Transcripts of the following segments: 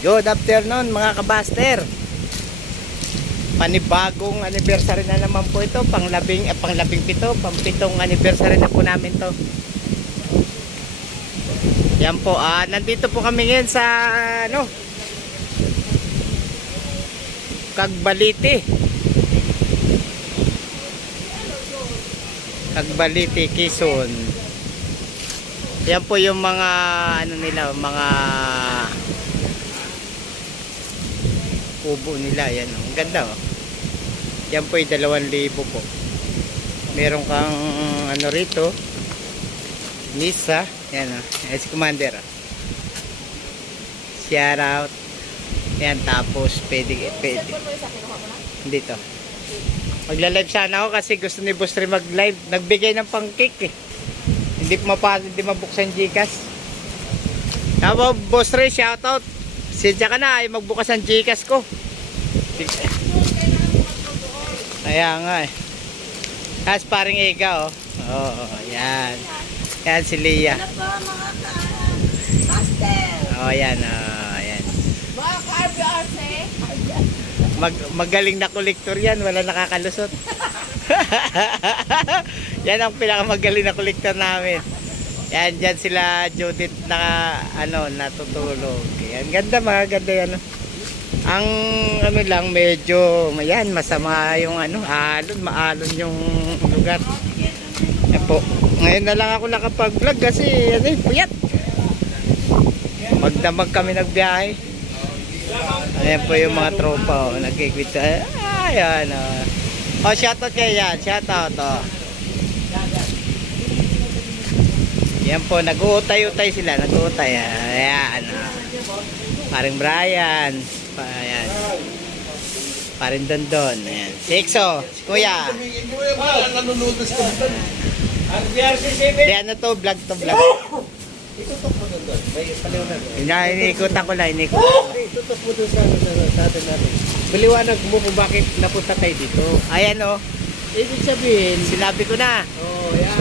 Good afternoon mga kabaster. Panibagong anniversary na naman po ito. Pang-labing pito, pang-pitong anniversary na po namin to. Yan po, nandito po kami ngayon sa Cagbalite, Quezon. Yan po yung mga mga kubo nila. Yan, ang ganda oh. Yan po yung 2,000 po. Meron kang rito, Nisa. Yan oh, si Commander oh. Shout out. Yan, tapos pwede. Dito magla-live sana ako kasi gusto ni Boss Ray mag-live. Nagbigay ng pang-cake eh. Hindi mabuksan Gcash. Tapos Boss Ray, shout out. Sidya ka na ay magbukas ang Gcash ko. Ayan nga eh. Tapos paring Ega oh. Oo, yan. Yan si Leah. Oh, yan oh, yan. Magaling na kolektor yan, wala nakakalusot. Yan ang pinakamagaling na kolektor namin. Yan, dyan sila Judith na natutulog. Yan, ganda, mga ganda yan. Ang lang, medyo yan, masama yung maalon yung lugar. Yan po. Ngayon na lang ako nakapag-vlog kasi puyat. Magdamag kami nagbiyahe. Ayan po yung mga tropa nagkikwit. Ayan shoutout kayo yan. Shoutout yan po, nag-uutay-utay sila. Nag-uutay. Ayan paring Brian. Ayan paring Dondon. Ayan si Exo, si Kuya. Ayan to, vlog to vlog. Itutok mo doon. May paliwanag. Iniikutan ko lang. Itutok mo doon sa atin natin. Paliwanag mo kung bakit napunta tayo dito. Ayan Ibig sabihin, sinabi ko na. yan.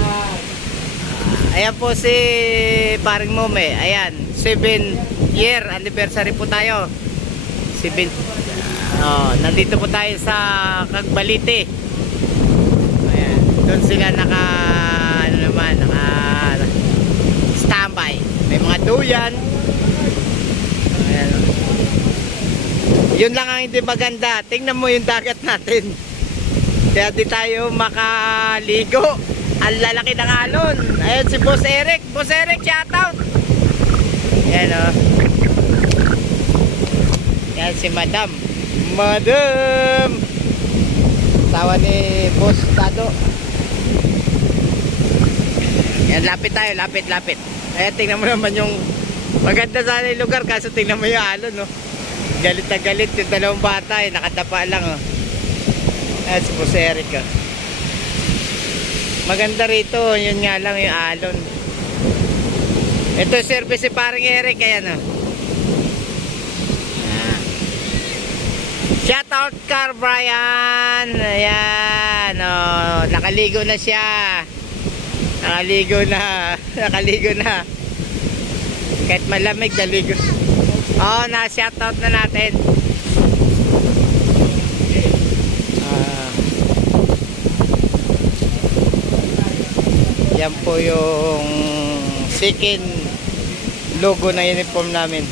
Ayan po si paring Mome. Ayan, 7-year anniversary po tayo. 7. Nandito po tayo sa Cagbalite. Ayan, doon sila naka standby. May mga duyan. Ayan. Yun lang ang hindi maganda. Tingnan mo yung dagat natin. Kaya di tayo makaligo. Ang lalaki ng alon. Ayan si Boss Eric. Boss Eric, shout out. Ayan Yan si Madam. Asawa ni Boss Tado. Yan, lapit tayo. Lapit. Ayan, tingnan mo naman yung maganda sana yung lugar. Kaso tingnan mo yung alon galit na galit yung dalawang bata nakadapa lang Ayan si Boss Eric Maganda rito, yun nga lang yung alon. Ito service si paring Eric. Ayan shout out Car Brian. Ayan nakaligo na siya. Nakaligo na. Kahit malamig, naligo. Na-shoutout na natin. Yan po yung second logo na uniform namin.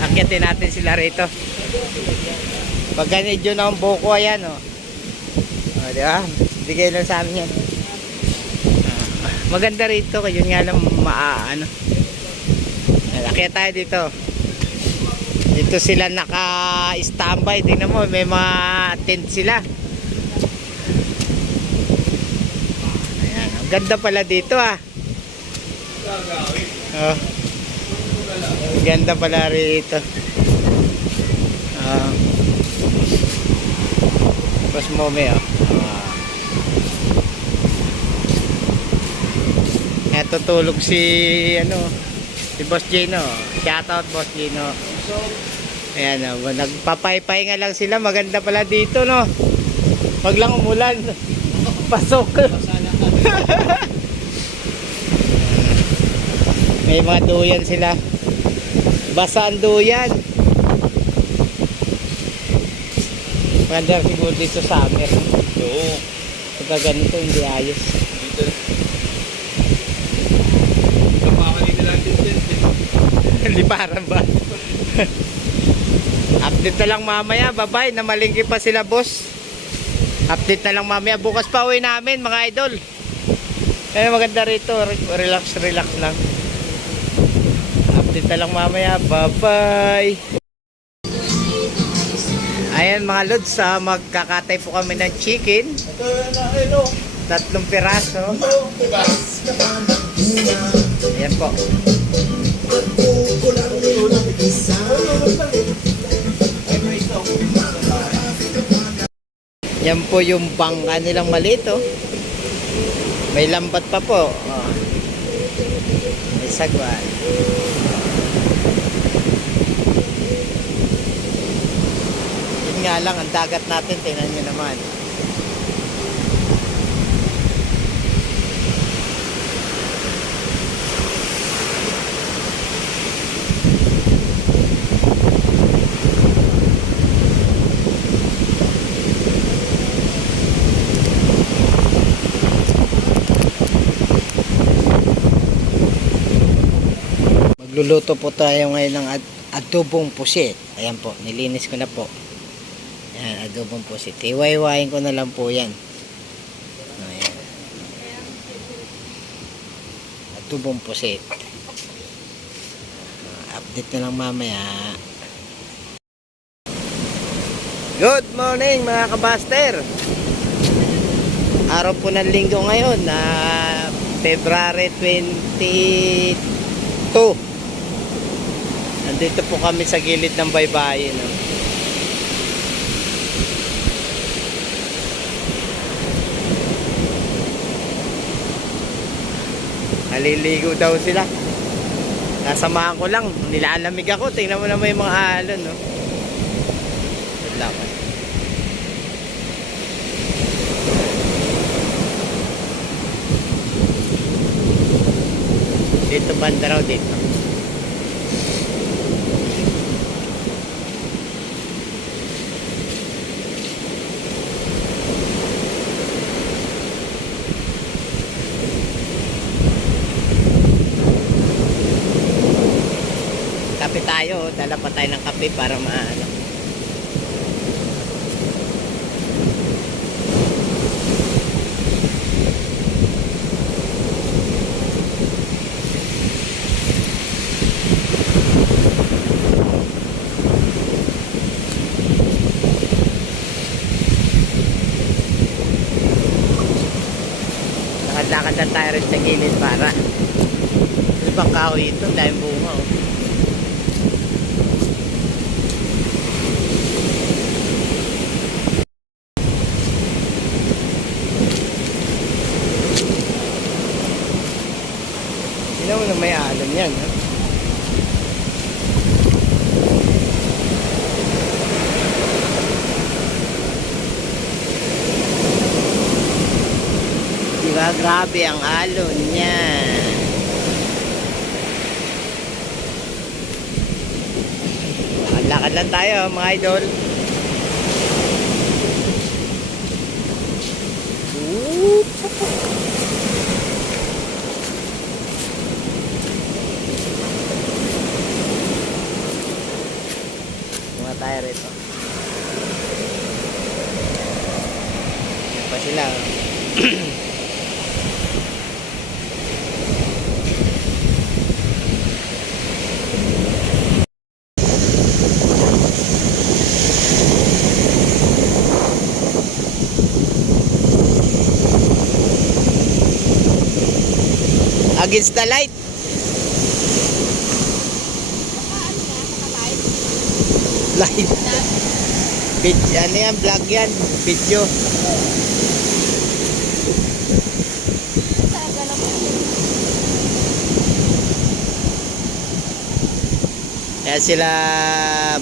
Akyatin natin sila rito. Pag ganidyo na ang buko, ayan diba? Bigay lang sa amin yan. Maganda rito, yun nga lang Kaya tayo dito. Dito sila naka-standby. Tingnan mo, may mga tent sila. Ayan, ang ganda pala dito Ang ganda pala rito. Tapos Mome tutulog si Boss Gino. Shoutout Boss Gino. Ayan nagpapay-pay nga lang sila. Maganda pala dito wag lang umulan. Pasok. May mga duyan sila. Basa ang duyan. Maganda siguro dito sa summer. Oo. Pagka ganito hindi ayos. Dito. Kapakalin nila ang distance. Liparan ba? Update na lang mamaya. Bye-bye. Namalingki pa sila boss. Update na lang mamaya. Bukas pa uwi namin mga idol. Kaya maganda rito. Relax lang. Update na lang mamaya. Bye-bye. Ayan mga lods, magkakatay po kami ng chicken. 3 piraso. Ayan po. Yan po yung bangka nilang maliit, oh. May lambat pa po. Oh. May sagwan. Yun nga lang, ang dagat natin, tingnan nyo naman. Magluluto po tayo ngayon ng adobong pusit. Ayan po, nilinis ko na po. Ayan, adobong pusit. Iwaiwain ko na lang po yan. Ayan. Adobong pusit. Update na lang mamaya. Good morning mga kabaster. Araw po ng linggo ngayon na February 22. Nandito po kami sa gilid ng baybayin, no? Naliligo daw sila. Nasamahan ko lang. Nilalamig ako. Tingnan mo naman yung mga alon, no? Good luck. Dito banda raw dito. Kape tayo, dala pa tayo ng kape para maano. Lakad-lakad lang tayo rin sa gilid para ibang kahoy ito, dahil bunga, oh. Hindi naman na may alam yan, ha? Diba, grabe ang alon niya. Lakad lang tayo mga idol. Mga tayo rito. Yan pa sila. Against the light. Light. Ano yan? Vlog yan. Video. Kaya sila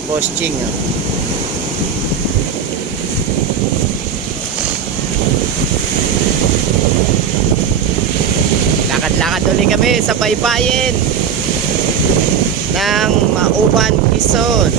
Boss Ching. Oh. Lakad-lakad ulit kami sa baybayin. ng Mauban, Quezon.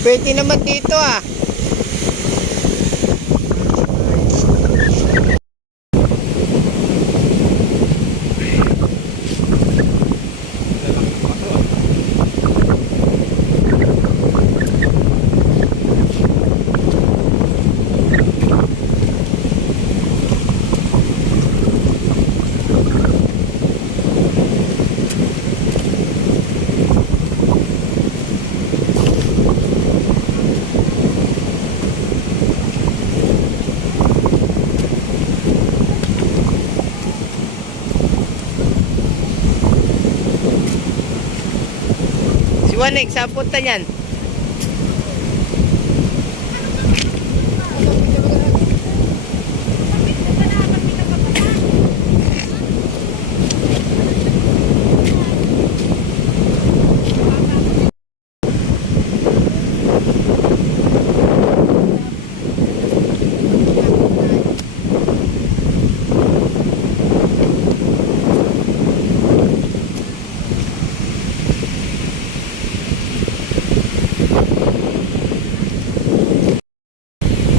Pwede naman dito ah. Si Wanek, saan punta niyan?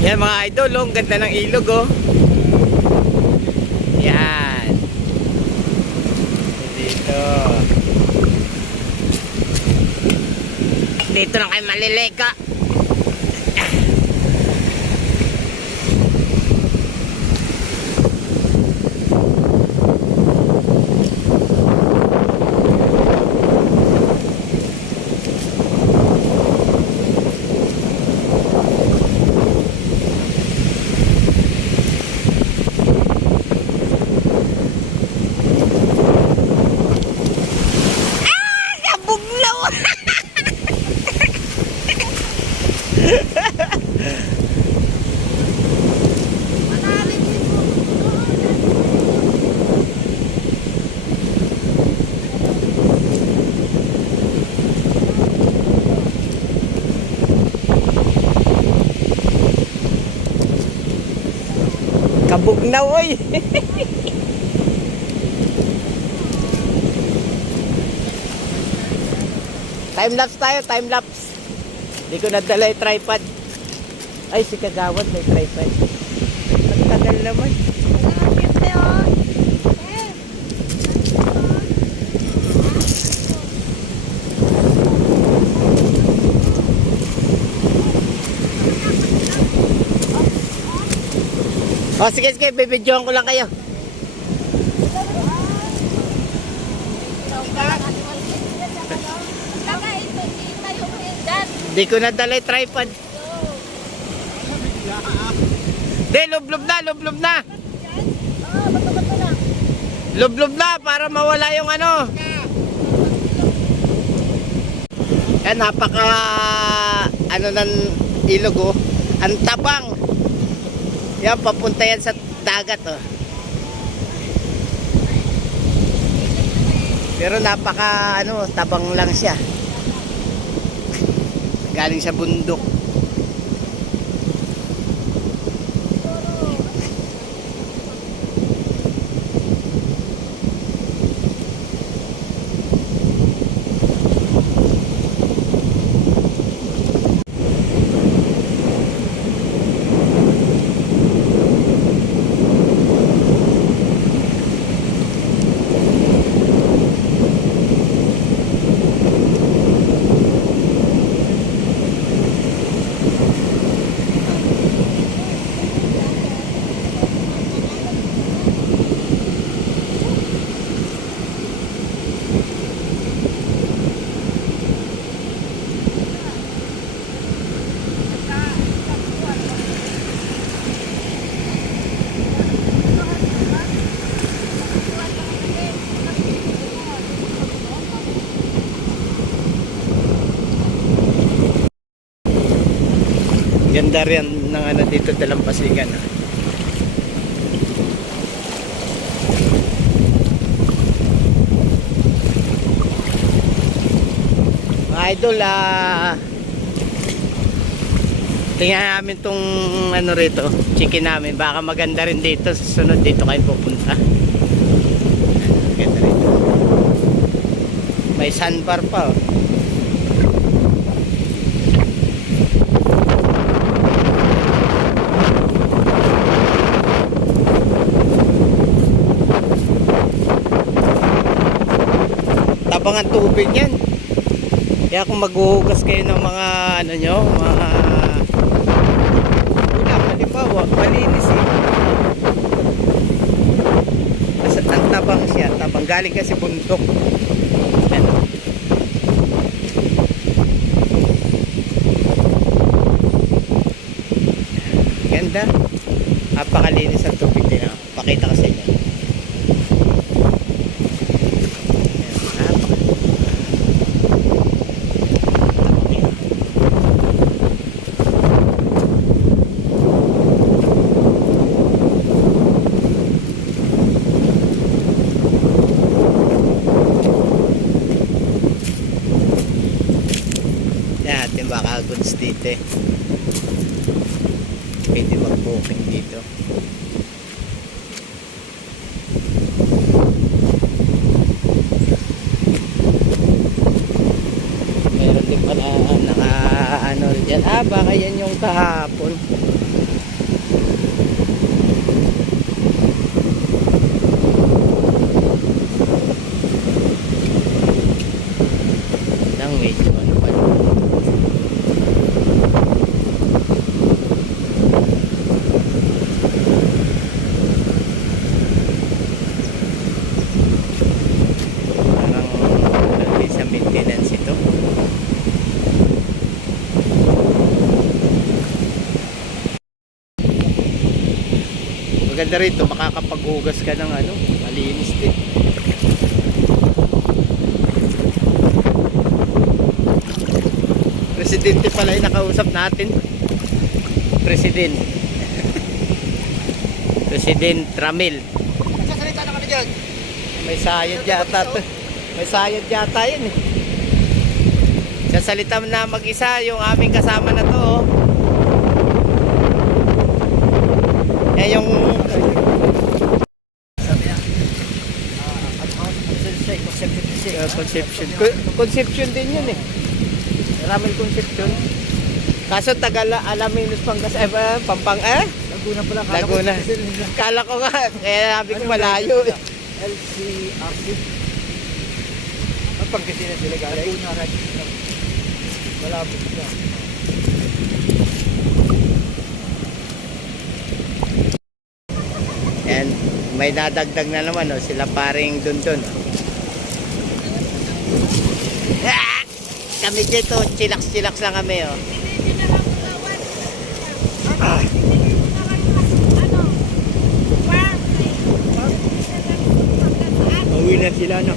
Yan mga idol, oh, ang ganda ng ilog oh. Yan. Dito. Dito na kayo malileka. Kabugnaw oy. Time lapse tayo, time lapse. Hindi ko nadala yung tripod. Ay, si Kagawad may tripod. Nagtagal naman. O, sige, sige, bibidyohan ko lang kayo. Di ko nadala yung tripod. Di, lublob na, lublob na. Lublob na para mawala yung ano. Yan, napaka ano ng ilog oh. Ang tabang. Yan, papunta yan sa dagat oh. Pero napaka ano, tabang lang siya. Galing sa bundok. Ganda rin ng ano dito, Dalampasigan. Mga idol, tingnan namin tong ano rito, chicken namin. Baka maganda rin dito. Sa sunod dito kayo pupunta. Ganda rito. May sandbar pa oh. Tabang ang tubig yan. Kaya kung maghuhugas kayo ng mga ano nyo, mga ulam, halimbawa, malinis eh. Kasi ang tabang siya, tabang galing kasi bundok. Ano? Ganda. Napakalinis ang tubig din. Pakita ko sa inyo. Ating baka goods dito eh. Pwede mag-booking dito. Meron din pala naka ano dyan. Baka yan yung kahapon. Nang medyo ano pa yun. Maintenance ito. Maganda rito, makakapaghugas ka ng ano, malinis din. Presidente pala yung nakausap natin. President. President Ramil. Nagsasalita na kami dyan. May sayad yata to. May sayad yata yun eh. Sasalita na mag-isa yung aming kasama na to oh. Yan yung conception din yun eh. Maraming conception. Kaso Tagala, Alaminos, Pangasinan, Laguna pala. Laguna. Kala ko nga, kaya sabi ko malayo eh. LCRC. Pangasinan sila galing. Laguna rin. Malabo sila. And may dadagdag na naman oh, sila paring dun. Kami dito, chillax lang kami oh. Uwi na sila na.